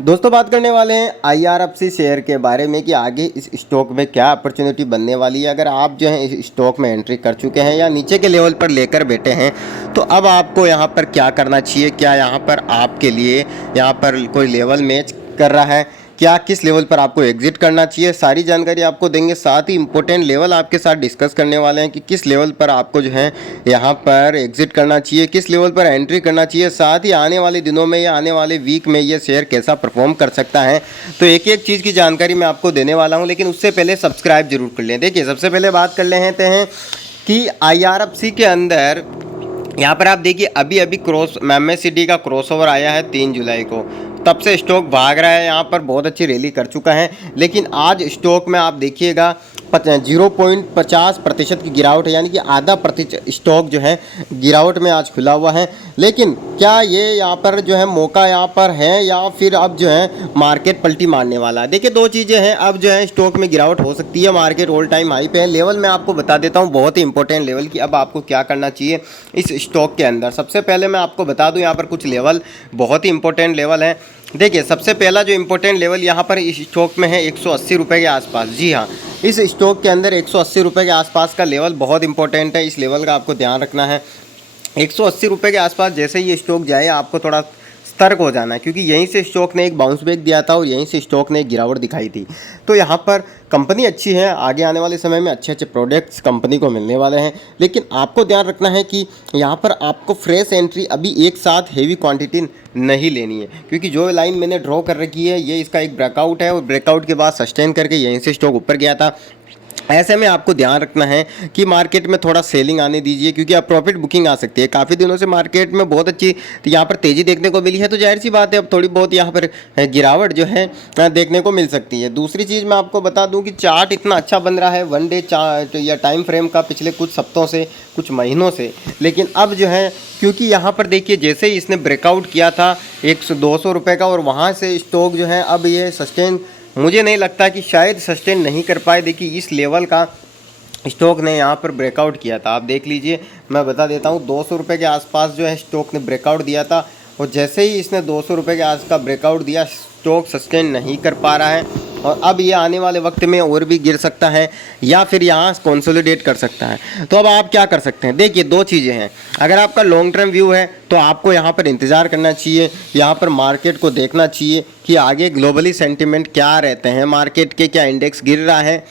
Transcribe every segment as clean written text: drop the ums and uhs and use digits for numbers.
दोस्तों बात करने वाले हैं IRFC शेयर के बारे में कि आगे इस स्टॉक में क्या अपॉर्चुनिटी बनने वाली है। अगर आप जो है इस स्टॉक में एंट्री कर चुके हैं या नीचे के लेवल पर लेकर बैठे हैं तो अब आपको यहाँ पर क्या करना चाहिए, क्या यहाँ पर आपके लिए यहाँ पर कोई लेवल मैच कर रहा है, क्या किस लेवल पर आपको एग्जिट करना चाहिए, सारी जानकारी आपको देंगे। साथ ही इंपॉर्टेंट लेवल आपके साथ डिस्कस करने वाले हैं कि किस लेवल पर आपको जो है यहाँ पर एग्जिट करना चाहिए, किस लेवल पर एंट्री करना चाहिए। साथ ही आने वाले दिनों में या आने वाले वीक में ये शेयर कैसा परफॉर्म कर सकता है, तो एक एक चीज़ की जानकारी मैं आपको देने वाला हूँ। लेकिन उससे पहले सब्सक्राइब जरूर कर लें। देखिए सबसे पहले बात कर लेते हैं कि IRFC के अंदर यहाँ पर आप देखिए अभी अभी MACD का क्रॉसओवर आया है 3 जुलाई को, तब से स्टॉक भाग रहा है, यहाँ पर बहुत अच्छी रैली कर चुका है। लेकिन आज स्टॉक में आप देखिएगा 0.50% की गिरावट है, यानी कि आधा प्रतिशत स्टॉक जो है गिरावट में आज खुला हुआ है। लेकिन क्या ये यहाँ पर जो है मौका यहाँ पर है या फिर अब जो है मार्केट पलटी मारने वाला है। देखिए दो चीज़ें हैं, अब जो है स्टॉक में गिरावट हो सकती है, मार्केट ऑल टाइम हाई पे है। लेवल मैं आपको बता देता हूँ, बहुत ही इंपॉर्टेंट लेवल की अब आपको क्या करना चाहिए इस स्टॉक के अंदर। सबसे पहले मैं आपको बता दूँ यहाँ पर कुछ लेवल बहुत ही इंपॉर्टेंट लेवल है। देखिए सबसे पहला जो इम्पोर्टेंट लेवल यहाँ पर इस स्टॉक में है 180 रुपये के आसपास। जी हाँ, इस स्टॉक के अंदर 180 रुपये के आसपास का लेवल बहुत इंपॉर्टेंट है, इस लेवल का आपको ध्यान रखना है। 180 रुपये के आसपास जैसे ही ये स्टॉक जाए आपको थोड़ा सतर्क हो जाना है, क्योंकि यहीं से स्टॉक ने एक बाउंस बैक दिया था और यहीं से स्टॉक ने एक गिरावट दिखाई थी। तो यहाँ पर कंपनी अच्छी है, आगे आने वाले समय में अच्छे अच्छे प्रोडक्ट्स कंपनी को मिलने वाले हैं। लेकिन आपको ध्यान रखना है कि यहाँ पर आपको फ्रेश एंट्री अभी एक साथ हेवी क्वांटिटी नहीं लेनी है, क्योंकि जो लाइन मैंने ड्रॉ कर रखी है ये इसका एक ब्रेकआउट है और ब्रेकआउट के बाद सस्टेन करके यहीं से स्टॉक ऊपर गया था। ऐसे में आपको ध्यान रखना है कि मार्केट में थोड़ा सेलिंग आने दीजिए, क्योंकि अब प्रॉफिट बुकिंग आ सकती है। काफ़ी दिनों से मार्केट में बहुत अच्छी यहाँ पर तेज़ी देखने को मिली है, तो जाहिर सी बात है अब थोड़ी बहुत यहाँ पर गिरावट जो है देखने को मिल सकती है। दूसरी चीज़ मैं आपको बता दूँ कि चार्ट इतना अच्छा बन रहा है वन डे चार्ट या टाइम फ्रेम का पिछले कुछ हफ्तों से, कुछ महीनों से। लेकिन अब जो है क्योंकि यहाँ पर देखिए जैसे ही इसने ब्रेकआउट किया था 200 रुपये का और वहाँ से स्टॉक जो है अब ये सस्टेन, मुझे नहीं लगता कि शायद सस्टेन नहीं कर पाए। देखिए इस लेवल का स्टॉक ने यहाँ पर ब्रेकआउट किया था, आप देख लीजिए, मैं बता देता हूँ 200 रुपये के आसपास जो है स्टॉक ने ब्रेकआउट दिया था और जैसे ही इसने 200 रुपये के आस का ब्रेकआउट दिया स्टॉक सस्टेन नहीं कर पा रहा है और अब ये आने वाले वक्त में और भी गिर सकता है या फिर यहाँ कंसोलिडेट कर सकता है। तो अब आप क्या कर सकते हैं, देखिए दो चीज़ें हैं। अगर आपका लॉन्ग टर्म व्यू है तो आपको यहाँ पर इंतज़ार करना चाहिए, यहाँ पर मार्केट को देखना चाहिए कि आगे ग्लोबली सेंटिमेंट क्या रहते हैं, मार्केट के क्या इंडेक्स गिर रहा है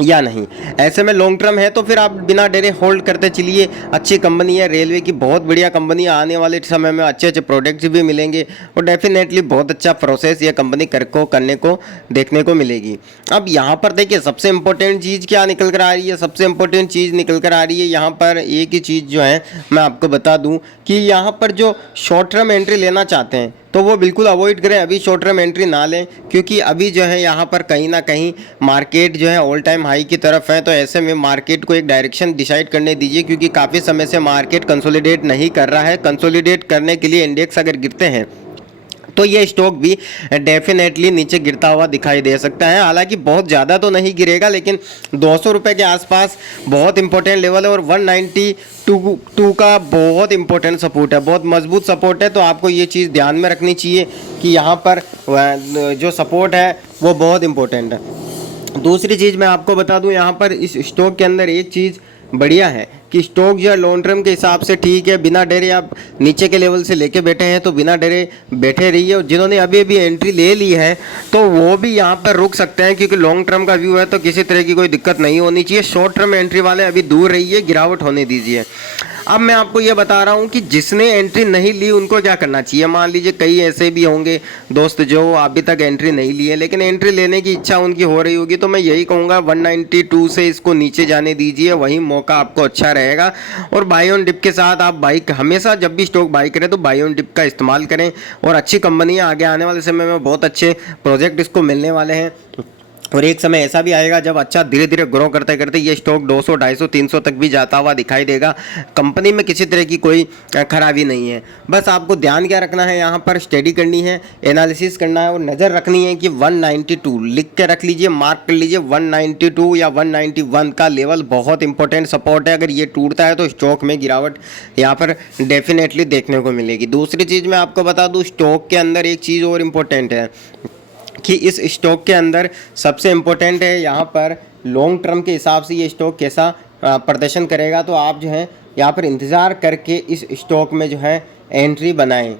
या नहीं। ऐसे में लॉन्ग टर्म है तो फिर आप बिना डरे होल्ड करते चलिए। अच्छी कंपनी है, रेलवे की बहुत बढ़िया कंपनी है, आने वाले समय में अच्छे अच्छे प्रोडक्ट्स भी मिलेंगे और डेफिनेटली बहुत अच्छा प्रोसेस ये कंपनी करने को देखने को मिलेगी। अब यहाँ पर देखिए सबसे इंपॉर्टेंट चीज़ क्या निकल कर आ रही है, सबसे इंपॉर्टेंट चीज़ निकल कर आ रही है यहाँ पर एक ही चीज़ जो है मैं आपको बता दूँ कि यहाँ पर जो शॉर्ट टर्म एंट्री लेना चाहते हैं तो वो बिल्कुल अवॉइड करें, अभी शॉर्ट टर्म एंट्री ना लें, क्योंकि अभी जो है यहाँ पर कहीं ना कहीं मार्केट जो है ऑल टाइम हाई की तरफ है। तो ऐसे में मार्केट को एक डायरेक्शन डिसाइड करने दीजिए, क्योंकि काफ़ी समय से मार्केट कंसोलिडेट नहीं कर रहा है। कंसोलिडेट करने के लिए इंडेक्स अगर गिरते हैं तो ये स्टॉक भी डेफिनेटली नीचे गिरता हुआ दिखाई दे सकता है। हालांकि बहुत ज़्यादा तो नहीं गिरेगा, लेकिन 200 रुपये के आसपास बहुत इंपॉर्टेंट लेवल है और 192 का बहुत इंपॉर्टेंट सपोर्ट है, बहुत मजबूत सपोर्ट है। तो आपको ये चीज़ ध्यान में रखनी चाहिए कि यहाँ पर जो सपोर्ट है वो बहुत इंपॉर्टेंट है। दूसरी चीज़ मैं आपको बता दूँ, यहाँ पर इस स्टॉक के अंदर एक चीज़ बढ़िया है कि स्टॉक जो है लॉन्ग टर्म के हिसाब से ठीक है, बिना डरे आप नीचे के लेवल से लेके बैठे हैं तो बिना डरे बैठे रहिए। और जिन्होंने अभी अभी एंट्री ले ली है तो वो भी यहाँ पर रुक सकते हैं, क्योंकि लॉन्ग टर्म का व्यू है तो किसी तरह की कोई दिक्कत नहीं होनी चाहिए। शॉर्ट टर्म एंट्री वाले अभी दूर रहिए, गिरावट होने दीजिए। अब मैं आपको ये बता रहा हूँ कि जिसने एंट्री नहीं ली उनको क्या करना चाहिए। मान लीजिए कई ऐसे भी होंगे दोस्त जो अभी तक एंट्री नहीं ली है, लेकिन एंट्री लेने की इच्छा उनकी हो रही होगी, तो मैं यही कहूँगा 192 से इसको नीचे जाने दीजिए, वही मौका आपको अच्छा रहेगा। और बाई ऑन डिप के साथ आप बाई हमेशा जब भी स्टॉक बाई करें तो बाई ऑन डिप का इस्तेमाल करें। और अच्छी कंपनी है, आगे आने वाले समय में बहुत अच्छे प्रोजेक्ट इसको मिलने वाले हैं। और एक समय ऐसा भी आएगा जब अच्छा धीरे धीरे ग्रो करते करते ये स्टॉक 200, 250, 300 तक भी जाता हुआ दिखाई देगा। कंपनी में किसी तरह की कोई खराबी नहीं है। बस आपको ध्यान क्या रखना है, यहाँ पर स्टडी करनी है, एनालिसिस करना है और नज़र रखनी है कि 192 लिख के रख लीजिए, मार्क कर लीजिए। 192 या 191 का लेवल बहुत इंपॉर्टेंट सपोर्ट है। अगर ये टूटता है तो स्टॉक में गिरावट यहाँ पर डेफिनेटली देखने को मिलेगी। दूसरी चीज़ मैं आपको बता दूँ, स्टॉक के अंदर एक चीज़ और इम्पोर्टेंट है कि इस स्टॉक के अंदर सबसे इम्पोर्टेंट है यहाँ पर लॉन्ग टर्म के हिसाब से ये स्टॉक कैसा प्रदर्शन करेगा। तो आप जो है यहाँ पर इंतज़ार करके इस स्टॉक में जो है एंट्री बनाएं।